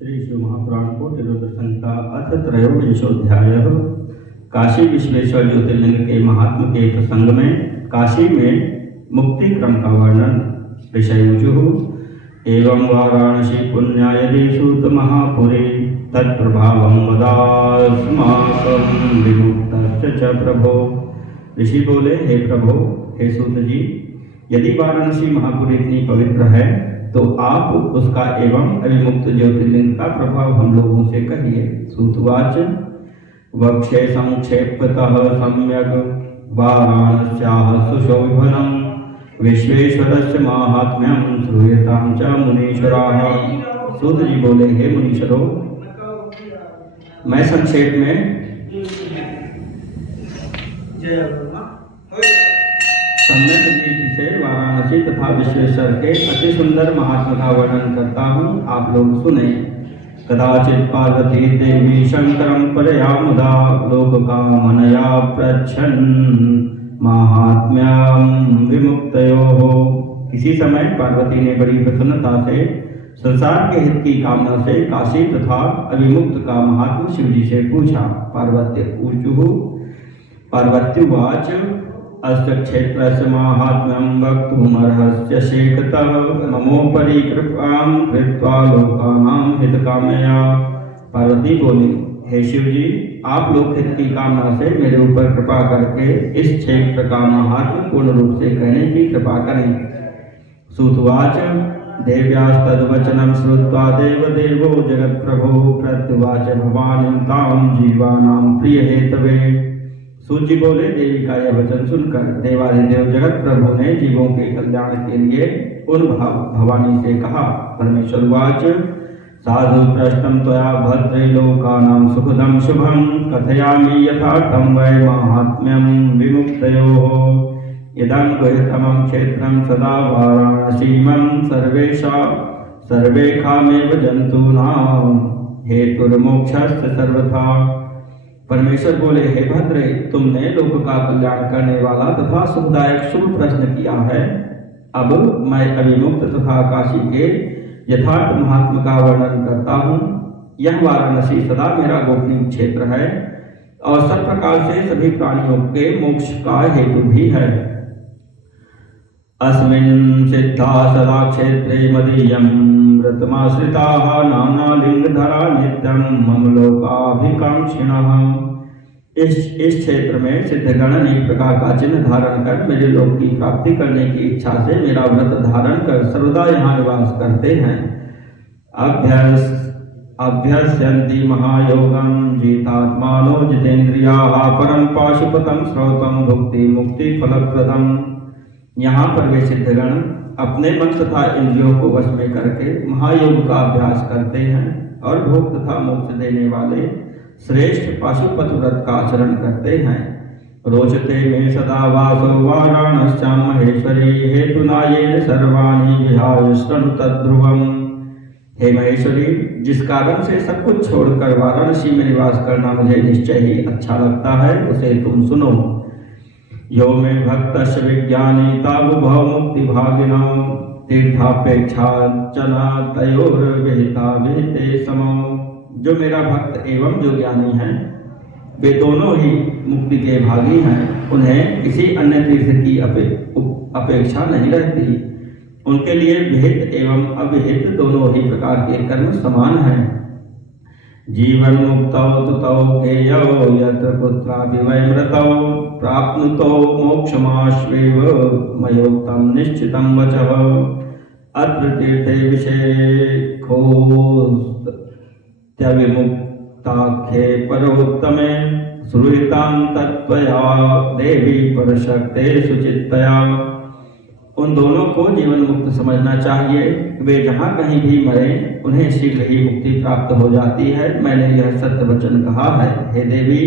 श्री शिव महापुराण को तिरुद्र संहिता अथ त्रयोविंशोऽध्यायः। काशी विश्वेश्वर ज्योतिर्लिंग के महात्म के प्रसंग में काशी में मुक्ति क्रम का वर्णन। ऋषयुजुः एवं वाराणसी पुण्यायदि सूत महापुरी तत्प्रभावं वदास्माकं विमुक्तस्य च प्रभो। ऋषि बोले, हे प्रभो, हे सूत जी, यदि वाराणसी महापुरी इतनी पवित्र है तो आप उसका एवं अविमुक्त ज्योतिर्लिंग का प्रभाव हम लोगों से कहिए। सूतवाच वक्षे संक्षेपतः सम्यक वाराणस्याः सुशोभनम् विश्वेश्वरस्य माहात्म्यं श्रूयतां च मुनीश्वराः। सूत जी बोले, हे मुनीश्वरों, मैं संक्षेप में सम्यक रीति से वाराणसी तथा विश्वेश्वर के अति सुंदर महात्मा का वर्णन करता हूँ, आप लोग सुने। कदाचित पार्वती देवी शंकरं परया मुदा लोककामनया पृच्छन् माहात्म्यं विमुक्तयोः। किसी समय पार्वती ने बड़ी प्रसन्नता से संसार के हित की कामना से काशी तथा अविमुक्त का महात्मा शिव जी से पूछा। पार्वत्युवाच अस्य क्षेत्रस्य माहात्म्यं वक्तुमर्हस्य शेखतः ममोपरि कृपां कृत्वा लोकानां हितकामया। पार्वती बोली, हे शिव जी, आप लोक हित की कामना से मेरे ऊपर कृपा करके इस क्षेत्र का महात्म्य पूर्ण रूप से कहने की कृपा करें। सूतवाच देव्यास्तद्वचनं श्रुत्वा देवदेवो जगत्प्रभो प्रत्युवाच भवानीं तां जीवानां प्रियहेतवे। सूत जी बोले, देवी का यह वचन सुनकर देवाधिदेव जगत प्रभु ने जीवों के कल्याण के लिए उन भवानी से कहा। परमेश्वरवाच साधु प्रश्नं त्वया भद्रे लोकानां सुखदं शुभं कथयामि यथार्थं वै माहात्म्यं विमुक्तयोः। इदं गुह्यतमं क्षेत्रं सदा वाराणसीमं सर्वेषामेव जन्तूनां हेतुर्मोक्षस्य सर्वथा। परमेश्वर बोले, हे भद्रे, तुमने लोक का कल्याण करने वाला तथा सुखदायक शुभ प्रश्न किया है। अब मैं अविमुक्त तथा काशी के यथार्थ महात्मा का वर्णन करता हूँ। यह वाराणसी सदा मेरा गोपनीय क्षेत्र है और सब प्रकार से सभी प्राणियों के मोक्ष का हेतु भी है। अस्मिन् सिद्धा सदा क्षेत्रे मदीयं व्रतमाश्रिताः नानालिंगधरा नित्यं मम लोकाभिकांक्षिणः। इस क्षेत्र में सिद्धगण अनेक प्रकार का चिन्ह धारण कर मेरे लोक की प्राप्ति करने की इच्छा से मेरा व्रत धारण कर सर्वदा यहाँ निवास करते हैं। अभ्यस्यन्ति महायोगं जितात्मानो जितेन्द्रियाः परं पाशुपतं श्रोतं भुक्ति मुक्ति फलप्रदम्। यहाँ पर वे सिद्धगण अपने मन तथा इंद्रियों को वश में करके महायोग का अभ्यास करते हैं और भोग तथा मोक्ष देने वाले श्रेष्ठ पाशुपत व्रत का आचरण करते हैं। रोचते में सदा वासो वाराणस्यां महेश्वरी हेतुनायेन सर्वाणि विहाय शृणु तद्ध्रुवम्। हे महेश्वरी, जिस कारण से सब कुछ छोड़कर वाराणसी में निवास करना मुझे निश्चय ही अच्छा लगता है, उसे तुम सुनो। यो मे भक्तस्य विज्ञानी तावुभव मुक्ति भागिनौ तीर्थापेक्षा चना तयोर्विहिता विहिते समौ। जो मेरा भक्त एवं जो ज्ञानी है, वे दोनों ही मुक्ति के भागी हैं। उन्हें किसी अन्य तीर्थ की अपेक्षा नहीं रहती। उनके लिए विहित एवं अविहित दोनों ही प्रकार के कर्म समान हैं। जीवन मुक्तौ तुतौ गेयौ यत्र पुत्रापि वैमृतौ प्राप्नुतो मोक्षमाश्वेव मयोक्तं निश्चितं वचः। अत्र तीर्थे विषेखो त्यविमुक्ताख्ये परोत्तमे श्रूयतां तत्त्वया देवी परशक्ते सुचित्तया। उन दोनों को जीवन मुक्त समझना चाहिए। वे जहाँ कहीं भी मरे उन्हें शीघ्र ही मुक्ति प्राप्त हो जाती है। मैंने यह सत्य वचन कहा है। हे देवी,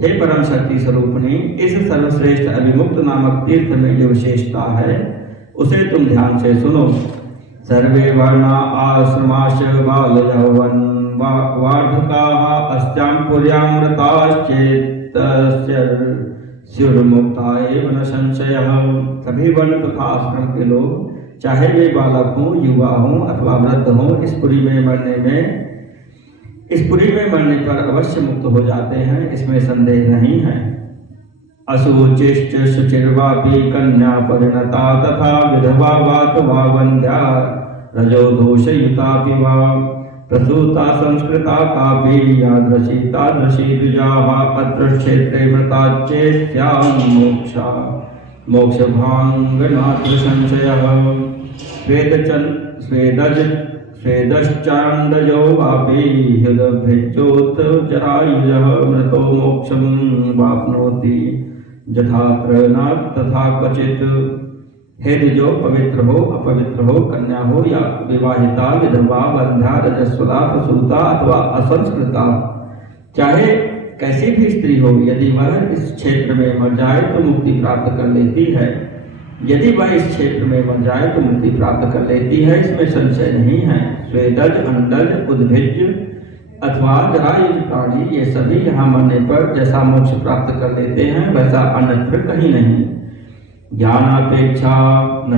हे परम शक्ति स्वरूपिणी, इस सर्वश्रेष्ठ अविमुक्त नामक तीर्थ में जो विशेषता है उसे तुम ध्यान से सुनो। सर्वे वर्णा आश्रमाश्च बाल यौवन वार्धकाः अस्यां पुर्यां व्रताश्चेतस्य स्युर्मुक्ता एव न संशयः। सभी वर्ण तथा आश्रम के लोग, चाहे वे बालक हों, युवा हों अथवा वृद्ध हों, इस पुरी में मरने में इस पुरी में मरने पर अवश्य मुक्त हो जाते हैं, इसमें संदेह नहीं है। अशुचिश्च शुचिर्वापि कन्या परिणता तथा विधवा वा वंद्या रजो दोषयुतापि वा प्रसूता संस्कृता कापि यादृशी तादृशी द्विजाः अत्र क्षेत्रे मृता चेत्स्यान् मोक्षभाङ्गनात्र संशयः। स्वेदश्चाण्डयो वापि हृदभिज्योतजरायुजः मृतो मोक्षं वाप्नोति यथात्र न तथा क्वचित्। हे द्विजो, पवित्र हो अपवित्र हो, कन्या हो या विवाहिता, विधवा, बंध्या, रजस्वला, प्रसूता अथवा असंस्कृता, चाहे कैसी भी स्त्री हो, यदि वह इस क्षेत्र में मर जाए तो मुक्ति प्राप्त कर लेती है। यदि वह इस क्षेत्र में मर जाए तो मुक्ति प्राप्त कर लेती है, इसमें संशय नहीं है। स्वेदज, अंडज, उद्भिज अथवा जरायुज प्राणी ये सभी यहाँ मरने पर जैसा मोक्ष प्राप्त कर लेते हैं वैसा अन्यत्र कहीं नहीं। ज्ञानापेक्षा न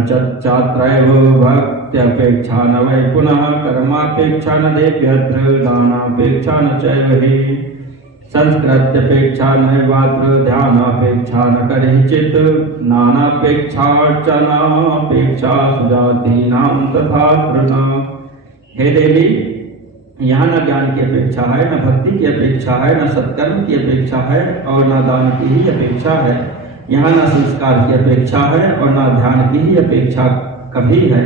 चात्रैव भक्त्यपेक्षा न वै पुनः कर्मापेक्षा न देव्यत्र दानापेक्षा न चैव हि संस्कृत्यपेक्षा नैवात्र ध्यानापेक्षा न करिचित् नानापेक्षार्चनापेक्षा सुजातीनां तथात्र न। हे देवी, यहाँ न ज्ञान की अपेक्षा है, न भक्ति की अपेक्षा है, न सत्कर्म की अपेक्षा है और न दान की ही अपेक्षा है। यहाँ न संस्कार की अपेक्षा है और न ध्यान की ही अपेक्षा कभी है।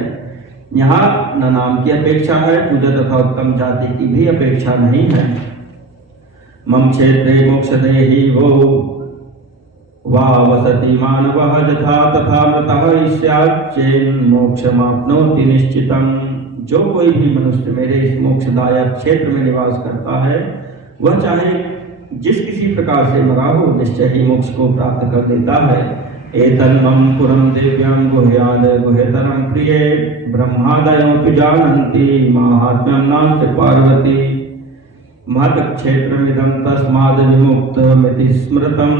यहाँ न नाम की अपेक्षा है, पूजा तथा उत्तम जाति की भी अपेक्षा नहीं है। मम क्षेत्रे मोक्षदेहि वो वा वसति मानवः यथा तथा मृतः स्याच्चेन्मोक्षमाप्नोति निश्चितम्। जो कोई भी मनुष्य मेरे इस मोक्षदायक क्षेत्र में निवास करता है वह चाहे जिस किसी प्रकार से मरा हो निश्चय ही मोक्ष को प्राप्त कर देता है। एतन्मम पुरम दिव्यं गुह्याद गुह्यतरं प्रिये ब्रह्मादयोऽपि जानन्ति माहात्म्यं नास्ति पार्वती। महत् क्षेत्रमिदं तस्माद् विमुक्तमिति स्मृतं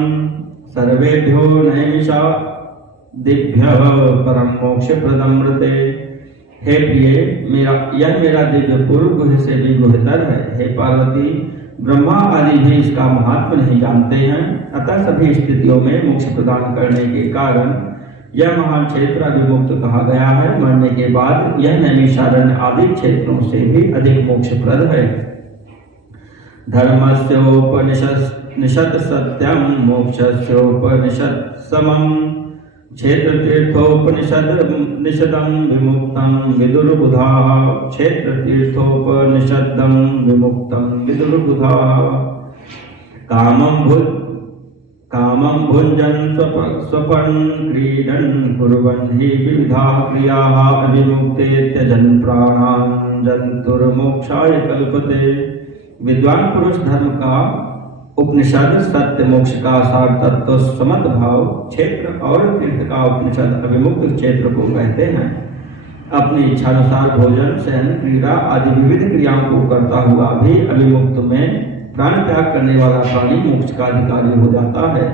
सर्वेभ्यो नैमिषादिभ्यः परं मोक्षप्रदं मृते। हे प्रिय, यह मेरा दिव्य पूर्व गुह्य से भी गुह्यतर है। हे पार्वती, ब्रह्मा आदि भी इसका महात्म नहीं जानते हैं, अतः सभी स्थितियों में मोक्ष प्रदान करने के कारण यह महान क्षेत्र अभिमुक्त कहा गया है। मरने के बाद यह नैमिषारण्य आदि क्षेत्रों से भी अधिक मोक्षप्रद है। धर्मस्योपनिषद सत्यम मोक्षस्योपनिषद समम क्षेत्र तीर्थोपनिषदम विमुक्तम विदुर्बुधाः क्षेत्र तीर्थोपनिषदम विमुक्तम विदुर्बुधाः। कामं भुञ्जन् स्वपन् क्रीडन् कुर्वन् हि विविधाः क्रियाः अविमुक्ते त्यजन् प्राणान् जन्तुर्मोक्षाय कल्पते। विद्वान पुरुष धर्म का उपनिषद सत्य मोक्ष का सार तत्व समत भाव क्षेत्र और तीर्थ का उपनिषद अभिमुक्त क्षेत्र को कहते हैं। अपनी इच्छानुसार भोजन, शयन, क्रीड़ा आदि विविध क्रियाओं को करता हुआ भी अभिमुक्त में प्राण त्याग करने वाला प्राणी मोक्ष का अधिकारी हो जाता है।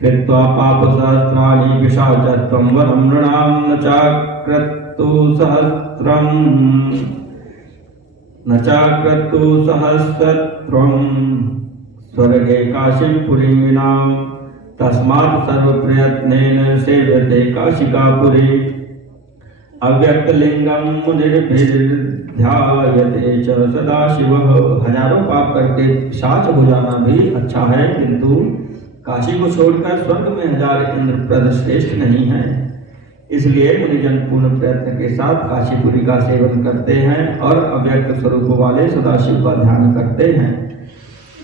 कृत्वा पाप सहस्राणि पिशाचत्वं वरं नृणां न चाक्रतु सहस्रत्वं स्वर्गे काशीं पुरीं विना तस्मात् सर्वप्रयत्नेन सेव्यते काशिकापुरी। अव्यक्तलिंगं मुनिर्भिर्ध्यायते च सदाशिवः। हजारों पाप करके पिशाच हो जाना भी अच्छा है, किंतु काशी को छोड़कर स्वर्ग में 1000 इंद्रप्रद श्रेष्ठ नहीं है। इसलिए मुनिजन पूर्ण प्रयत्न के साथ काशीपुरी का सेवन करते हैं और अव्यक्त स्वरूप वाले सदाशिव का ध्यान करते हैं।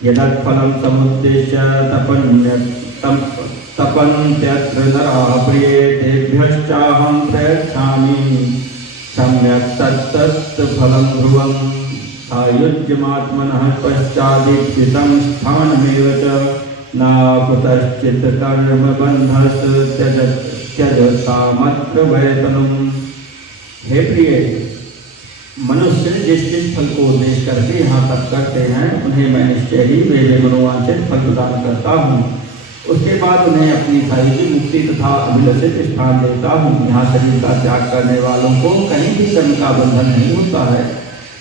यदत्फलं समुद्देश्य तपन्त्यत्र नराः प्रिये तेभ्यश्चाहं प्रयच्छामि सम्यक् तत्तत्फलं ध्रुवं सायुज्यमात्मनः पश्चादीप्सितं स्थानमेव च न कुतश्चित् कर्मबन्धस्त्यजतामत्र वेतनम्। हे प्रिय, मनुष्य जिस जिस फल को उद्देश्य करके यहाँ तक करते हैं उन्हें मैं निश्चय ही मेरे मनोवांछित फल प्रदान करता हूँ। उसके बाद उन्हें अपनी शारीरिक मुक्ति तथा अभिलषित स्थान देता हूँ। यहाँ शरीर का त्याग करने वालों को कहीं भी कर्म का बंधन नहीं होता है।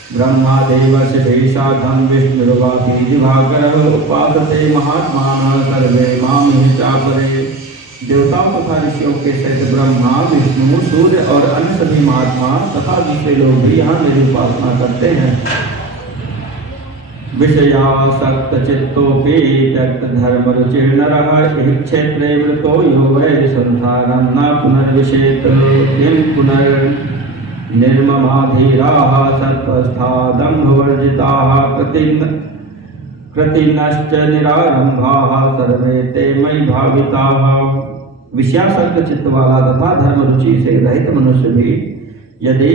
ब्रह्मादेवस्य भेषाधं विष्णुर्वापि दिवाकरः उपासते महात्मानः सर्वे मां चापरे। देवताओं तथा ऋषियों के सहित ब्रह्मा, विष्णु, सूर्य और अन्य सभी महात्मा तथा दूसरे लोग भी यहाँ मेरी उपासना करते हैं। विषयासक्त चित्तोपि त्यक्त धर्म रुचिर्नरः इह क्षेत्रे मृतो यो वै संसारं न पुनर्विशेत। किं पुनर्निर्ममाधीराः सत्त्वस्था दम्भवर्जिताः कृतिनश्च निरारंभाः सर्वे ते मयि भाविताः। विषयासक्त चित्त वाला तथा धर्म रुचि से रहित मनुष्य भी यदि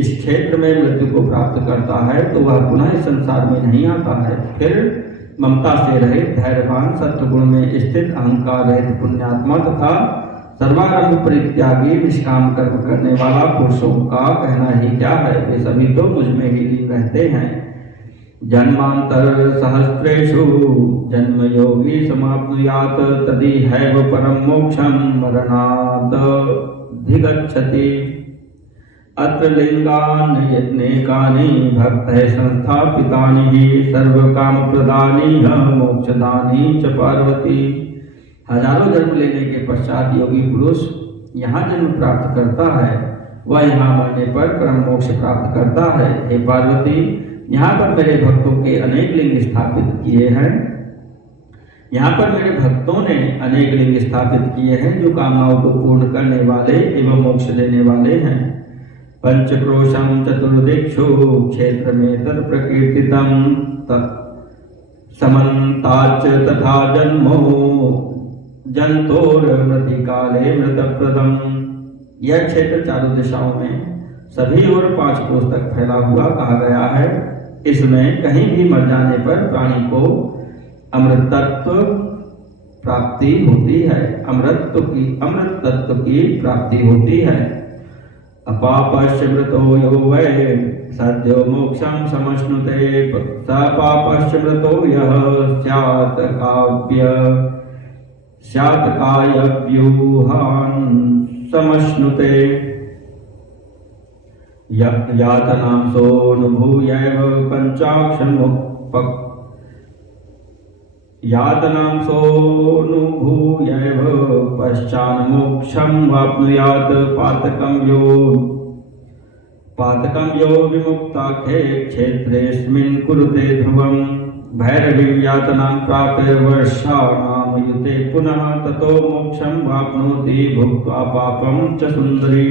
इस क्षेत्र में मृत्यु को प्राप्त करता है तो वह पुनः इस संसार में नहीं आता है। फिर ममता से रहित, धैर्यवान, सत्वगुण में स्थित, अहंकार रहित पुण्यात्मा तथा सर्वारंभ परित्यागी निष्काम कर्म करने वाला पुरुषों का कहना ही क्या है, वे सभी तो मुझ में ही लीन रहते हैं। जन्मांतर सहस्रेषु जन्म योगी समाप्नुयात् तदि हैव परम मोक्षम मरणात् धिगच्छति। अत्र लिंगानि यत्नेकानि भक्तैः संस्थापितानि हि सर्वकामप्रदानि मोक्षदानि च पार्वती। हजारों जन्म लेने के पश्चात योगी पुरुष यहाँ जन्म प्राप्त करता है, वह यहाँ मरने पर परम मोक्ष प्राप्त करता है। हे पार्वती, यहाँ पर मेरे भक्तों के अनेक लिंग स्थापित किए हैं। यहाँ पर मेरे भक्तों ने अनेक लिंग स्थापित किए हैं जो कामनाओं को पूर्ण करने वाले एवं मोक्ष देने वाले हैं। पंचक्रोशम चतुर्दिक्षु क्षेत्र में तत् प्रकीर्तितम समन्ताच तथा जन्मो जंतोर्मृति काले मृतप्रदम। यह क्षेत्र चारों दिशाओं में सभी ओर 5 कोस तक फैला हुआ कहा गया है। इसमें कहीं भी मर जाने पर प्राणी को अमृतत्व प्राप्ति होती है, अमृत तत्व की प्राप्ति होती है। अपापश्च मृतो यो वै सद्यो मोक्षं समश्नुते सपापश्च मृतो यः स्यात् कायव्यूहान् समश्नुते। यातनां सोऽनुभूयैव पश्चान्मोक्षं वाप्नुयात् पातकं यो विमुक्ताख्ये क्षेत्रेऽस्मिन् कुरुते ध्रुवम्। भैरवीं यातनां प्राप्य वर्षाणां युते पुनः ततो मोक्षं वाप्नोति भुक्त्वा पापं च सुंदरी।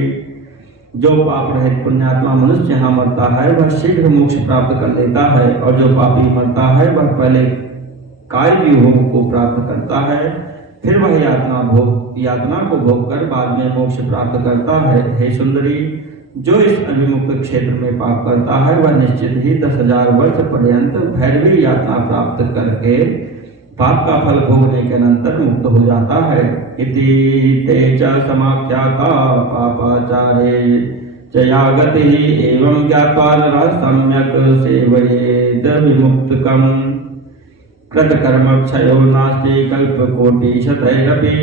जो पाप रहित पुण्यात्मा मनुष्य यहाँ मरता है वह शीघ्र मोक्ष प्राप्त कर लेता है, और जो पापी मरता है वह पहले काय व्यूह को प्राप्त करता है, फिर वह यातना को भोग कर बाद में मोक्ष प्राप्त करता है। हे सुंदरी, जो इस अभिमुक्त क्षेत्र में पाप करता है वह निश्चित ही 10,000 वर्ष पर्यंत भैरवी यातना प्राप्त करके पाप का फल भोगने के अनंतर मुक्त हो जाता है। इति ते च समाख्याता पापाचारे च या गतिः एवं ज्ञात्वा नरः सम्यक् सेवयेद विमुक्तकम्। कृतकर्मक्षयो नास्ति कल्पकोटिशतैरपि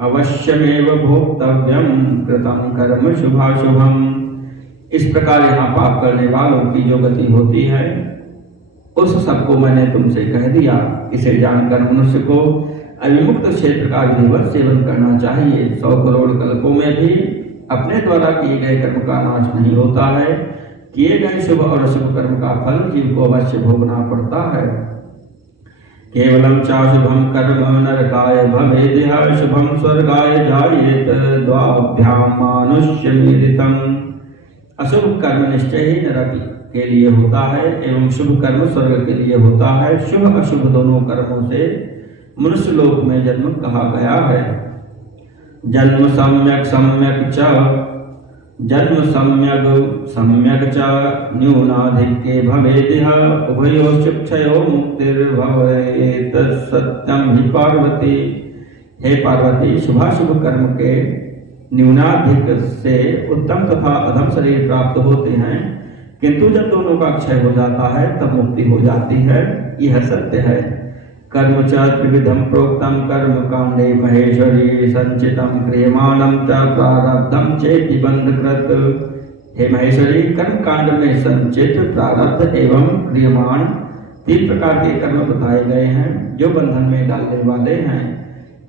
अवश्यमेव भोक्तव्यं कृतं कर्म शुभाशुभम्। इस प्रकार यहाँ पाप करने वालों की जो गति होती है उस सबको मैंने तुमसे कह दिया। इसे जानकर मनुष्य को अविमुक्त क्षेत्र का विधिवत सेवन करना चाहिए। 100 करोड़ कल्पों में भी अपने द्वारा किए गए कर्म का नाश नहीं होता है। किए गए शुभ और अशुभ कर्म का फल जीव को अवश्य भोगना पड़ता है। केवलम चाशुभम कर्म नरकाय भवेदिह शुभम स्वर्गाय जायेत द्वाभ्याम मानुष्यमेधितम। अशुभ कर्म निश्चय ही नरक के लिए होता है एवं शुभ कर्म स्वर्ग के लिए होता है। शुभ अशुभ दोनों कर्मों से मनुष्य लोक में जन्म कहा गया है। जन्म सम्यक सम्यक च न्यूनाधिक्ये भवेदिह उभयोश्चक्षयो मुक्तिर्भवेत् सत्यं हि पार्वती। हे पार्वती, शुभाशुभ कर्म के न्यूनाधिक से उत्तम तथा अधम शरीर प्राप्त होते हैं, किंतु जब दोनों का क्षय हो जाता है तब मुक्ति हो जाती है। यह सत्य है। कर्म च त्रिविधम प्रोक्तम कर्म कांडे महेश्वरी संचितम क्रियमाणम च प्रारब्धम चेति बंधकृत। हे महेश्वरी, कर्म कांड में संचित प्रारब्ध एवं क्रियमाण 3 प्रकार के कर्म बताए गए हैं जो बंधन में डालने वाले हैं।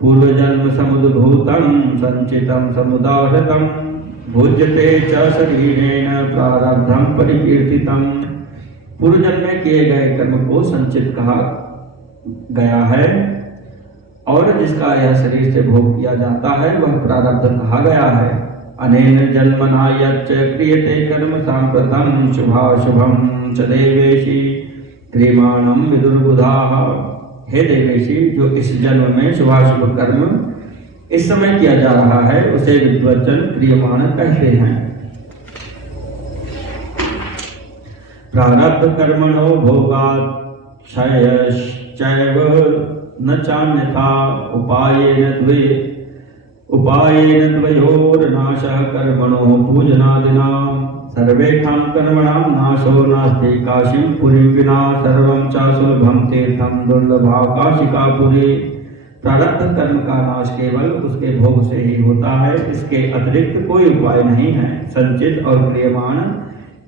पूर्व जन्म समुद्भूतम संचितम समुदाहृतम भुज्यते च शरीरेण प्रारब्धम परिकीर्तितम। पूर्व जन्म में किए गए कर्म को संचित कहा गया है और जिसका यह शरीर से भोग किया जाता है वह प्रारब्ध कहा गया है। अनेन जन्मना यच्च क्रियते कर्म सांप्रतम शुभाशुभम च देवेशी क्रियमाणम विदुर्बुधाः। हे देवेशी, जो इस जन्म में शुभाशुभ कर्म इस समय किया जा रहा है उसे विद्वज्जन क्रियमाण कहते हैं। प्रारब्ध कर्मणो भोगात् क्षयश्चैव न चान्यथा उपायेन द्वयोर्नाशः कर्मणो पूजनादिना। सर्वेषां कर्मणां नाशो नास्ति काशीं पुरीं विना सर्वं च सुलभं तीर्थं दुर्लभा काशिका पुरी। प्रारब्ध कर्म का नाश केवल उसके भोग से ही होता है, इसके अतिरिक्त कोई उपाय नहीं है। संचित और क्रियमाण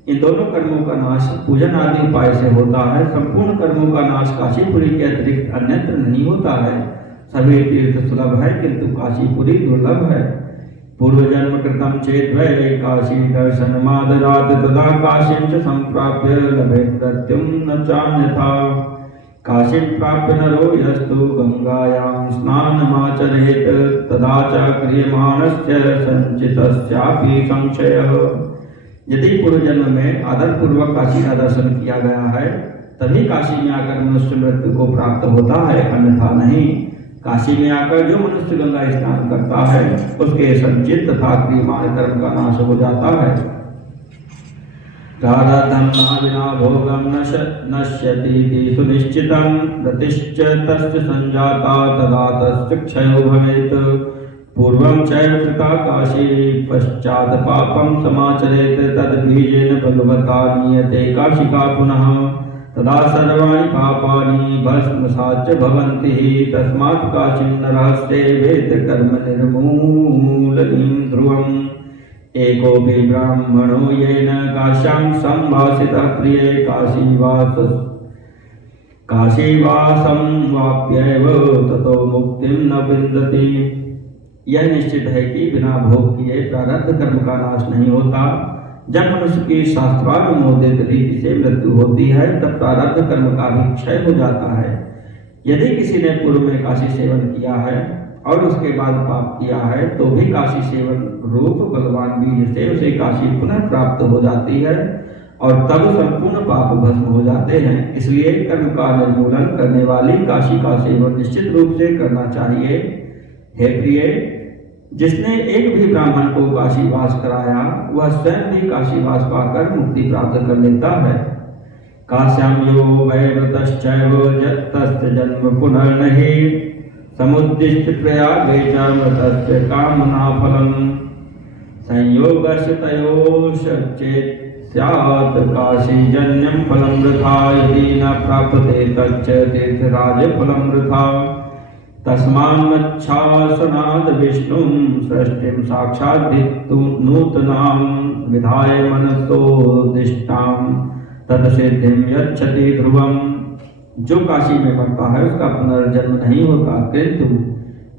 इन दोनों कर्मों का नाश पूजन आदि उपाय से होता है। संपूर्ण कर्मों का नाश काशीपुरी के अतिरिक्त अन्यत्र नहीं होता है। सभी तीर्थ सुलभ है किंतु काशीपुरी दुर्लभ है। पूर्व जन्म कृतम चेत वै काशी दर्शन मादरात् तदा काशीं च संप्राप्य लभे मृत्युं न चान्यथा। काशीं प्राप्य नरो यस्तु गंगायां स्नानमाचरेत् तदा च क्रियमाणस्य संचितस्यापि संशयः। यदि पूर्व जन्म में आदर पूर्वक काशी का दर्शन किया गया है तभी काशी में आकर मनुष्य मृत्यु को प्राप्त होता है, अन्यथा नहीं। काशी में आकर जो मनुष्य गंगा स्नान करता है उसके संचित तथा क्रियमाण कर्म का नाश हो जाता है। प्रारब्धं विना भोगं नश्यतीति सुनिश्चितं रतिश्च तस्य संजाता तदा तस्य क्षयो भवेत्। पूर्वं चैव कृता काशी पश्चात् पापं समाचरेत् तद्बीजेन बलवता नीयते काशिका पुनः। तदा सर्वाणि पापानि भस्मसात् च भवन्ति। तस्मात् काशीं नरः सेवेत कर्म निर्मूलनीं ध्रुवम्। एकोऽपि ब्राह्मणो येन काश्यां संवासितः प्रिये काशीवासं वाप्यैव ततो मुक्तिं न विन्दति। यह निश्चित है कि बिना भोग किए प्रारब्ध कर्म का नाश नहीं होता। जब मनुष्य की शास्त्रानुमोदित रीति से मृत्यु होती है तब प्रारब्ध कर्म का भी क्षय हो जाता है। यदि किसी ने पूर्व में काशी सेवन किया है और उसके बाद पाप किया है तो भी काशी सेवन रूप बलवान बीज से उसे काशी पुनः प्राप्त हो जाती है और तब संपूर्ण पाप भस्म हो जाते हैं। इसलिए कर्म का निर्मूलन करने वाली काशी का सेवन निश्चित रूप से करना चाहिए। हे प्रिय, जिसने एक भी ब्राह्मण को काशीवास कराया वह स्वयं भी काशीवास पाकर मुक्ति प्राप्त कर लेता है। काश्यां यो वै व्रतश्चैव तस्य जन्म पुनर्नहि समुद्दिश्य प्रयागे च व्रतस्य कामना फलम्। संयोगस्य तयोश्च चेत् स्यात् काशीजन्यं फलं वृथा यदि न प्राप्यते तच्च तीर्थराज फलं वृथा। तस्मान्मच्छासनाद् विष्णुं सृष्टिं साक्षात् नूतनां विधाय मनसोदिष्टां तदसिद्धिं यच्छति ध्रुवम्। जो काशी में मरता है उसका पुनर्जन्म नहीं होता, किंतु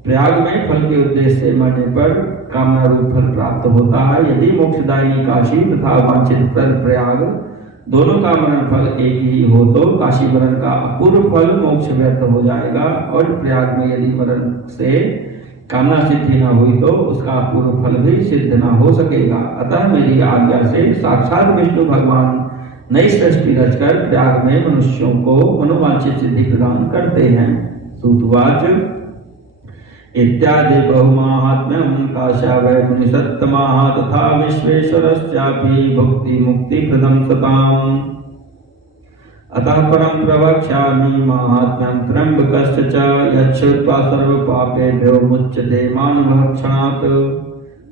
प्रयाग में फल के उद्देश्य से मरने पर कामना रूप फल प्राप्त होता है। यदि मोक्षदायी काशी तथा वांछित प्रयाग दोनों का मरण फल एक ही हो तो काशी मरण का अपूर्व फल मोक्ष व्यर्थ हो जाएगा और प्रयाग में यदि मरण से कामना सिद्धि न हुई तो उसका अपूर्व फल भी सिद्ध न हो सकेगा। अतः मेरी आज्ञा से साक्षात विष्णु भगवान नई सृष्टि रचकर प्रयाग में मनुष्यों को मनोवांछित सिद्धि प्रदान करते हैं। सूतवाच इत्यादि बहुमाहात्म्यं काश्या वै मुनिसत्तमाः तथा विश्वेश्वरस्यापि भुक्ति मुक्ति प्रदं सताम्। अतः परं प्रवक्ष्यामि माहात्म्यं त्र्यंबकस्य च यच्छ्रुत्वा सर्वपापेभ्यो मुच्यते मानवः क्षणात्।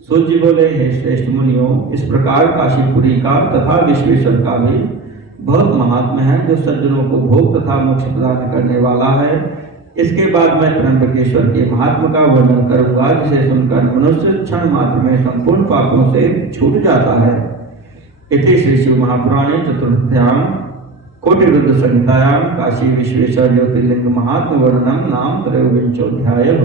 सूर्य बोले, हे श्रेष्ठ मुनियों, इस प्रकार काशीपुरी का तथा विश्वेश्वर का भी बहुत महात्म्य है जो सज्जनों को भोग तथा मोक्ष प्रदान करने वाला है। इसके बाद मैं त्र्यंबकेश्वर के महात्मा का वर्णन करूंगा जिसे सुनकर मनुष्य क्षण मात्र में संपूर्ण पापों से छूट जाता है। इति श्री शिव महापुराणे चतुर्थ्यां कोटिरुद्र संहितायां काशी विश्वेश्वर ज्योतिर्लिंग महात्म वर्णनम नाम त्रयोविंशोऽध्यायः।